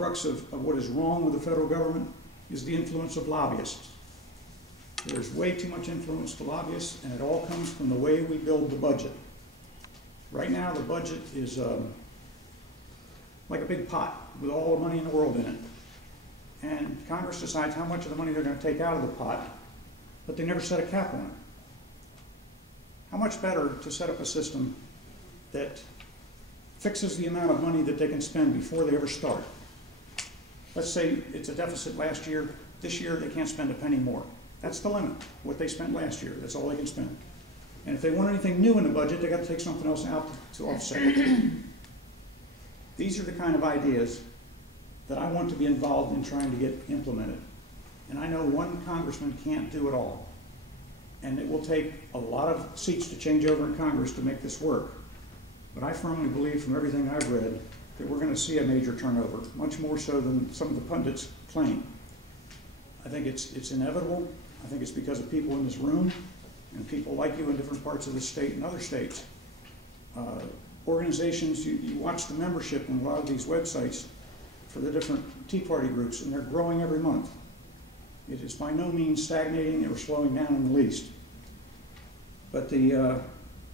crux of what is wrong with the federal government is the influence of lobbyists. There's way too much influence to lobbyists, and it all comes from the way we build the budget. Right now, the budget is like a big pot with all the money in the world in it. And Congress decides how much of the money they're going to take out of the pot, but they never set a cap on it. How much better to set up a system that fixes the amount of money that they can spend before they ever start? Let's say it's a deficit last year. This year, they can't spend a penny more. That's the limit, what they spent last year. That's all they can spend. And if they want anything new in the budget, they've got to take something else out to offset it. These are the kind of ideas that I want to be involved in trying to get implemented. And I know one congressman can't do it all. And it will take a lot of seats to change over in Congress to make this work. But I firmly believe from everything I've read that we're going to see a major turnover, much more so than some of the pundits claim. I think it's inevitable. I think it's because of people in this room and people like you in different parts of the state and other states. Organizations, you watch the membership in a lot of these websites for the different Tea Party groups, and they're growing every month. It is by no means stagnating or slowing down in the least. But the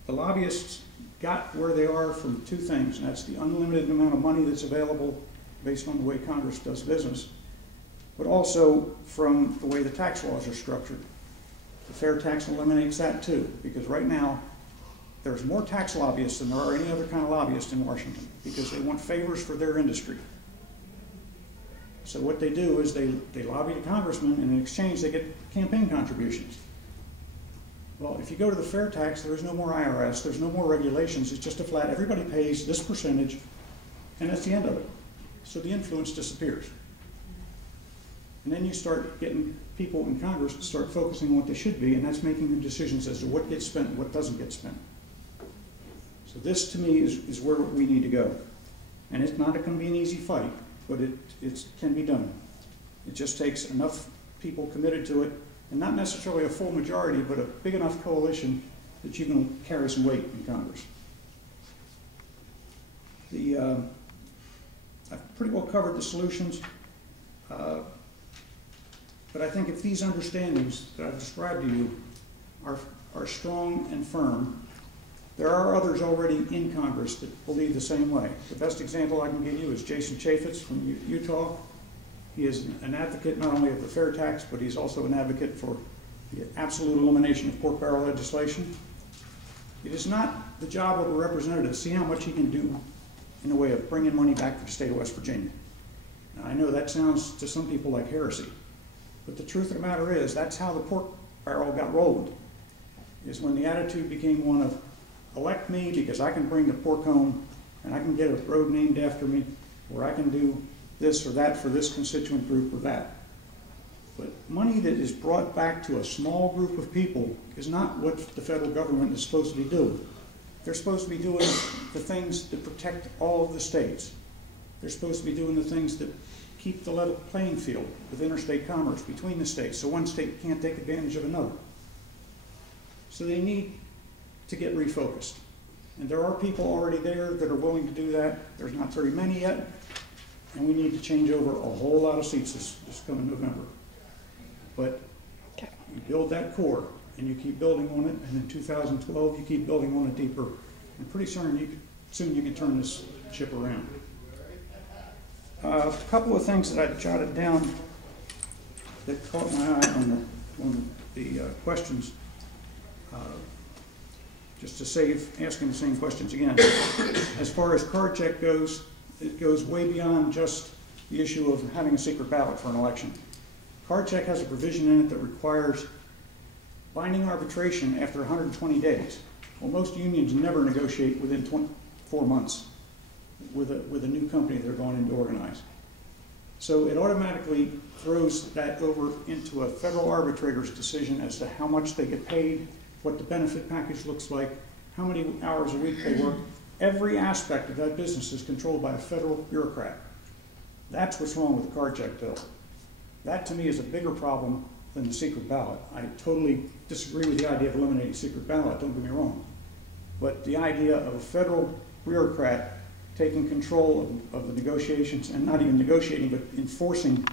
lobbyists got where they are from two things, and that's the unlimited amount of money that's available based on the way Congress does business, but also from the way the tax laws are structured. The fair tax eliminates that too, because right now there's more tax lobbyists than there are any other kind of lobbyist in Washington, because they want favors for their industry. So what they do is they lobby the congressman, and in exchange they get campaign contributions. Well, if you go to the fair tax, there is no more IRS, there's no more regulations, it's just a flat, everybody pays this percentage, and that's the end of it. So the influence disappears. And then you start getting people in Congress to start focusing on what they should be, and that's making the decisions as to what gets spent and what doesn't get spent. So this, to me, is where we need to go. And it's not going to be an easy fight, but it can be done. It just takes enough people committed to it, and not necessarily a full majority, but a big enough coalition that you can carry some weight in Congress. I've pretty well covered the solutions. But I think if these understandings that I've described to you are strong and firm, there are others already in Congress that believe the same way. The best example I can give you is Jason Chaffetz from Utah. He is an advocate not only of the fair tax, but he's also an advocate for the absolute elimination of pork barrel legislation. It is not the job of a representative to see how much he can do in the way of bringing money back to the state of West Virginia. Now, I know that sounds to some people like heresy. But the truth of the matter is, that's how the pork barrel got rolled, is when the attitude became one of, elect me because I can bring the pork home and I can get a road named after me, or I can do this or that for this constituent group or that. But money that is brought back to a small group of people is not what the federal government is supposed to be doing. They're supposed to be doing the things that protect all of the states. They're supposed to be doing the things that keep the level playing field with interstate commerce between the states, so one state can't take advantage of another. So they need to get refocused. And there are people already there that are willing to do that. There's not very many yet, and we need to change over a whole lot of seats this coming November. But you build that core, and you keep building on it, and in 2012 you keep building on it deeper, and pretty soon you can turn this ship around. A couple of things that I jotted down that caught my eye on the questions, just to save asking the same questions again. As far as card check goes, it goes way beyond just the issue of having a secret ballot for an election. Card check has a provision in it that requires binding arbitration after 120 days. Well, most unions never negotiate within 24 months with a new company they're going in to organize. So it automatically throws that over into a federal arbitrator's decision as to how much they get paid, what the benefit package looks like, how many hours a week they work. Every aspect of that business is controlled by a federal bureaucrat. That's what's wrong with the card check bill. That to me is a bigger problem than the secret ballot. I totally disagree with the idea of eliminating secret ballot, don't get me wrong. But the idea of a federal bureaucrat taking control of the negotiations, and not even negotiating, but enforcing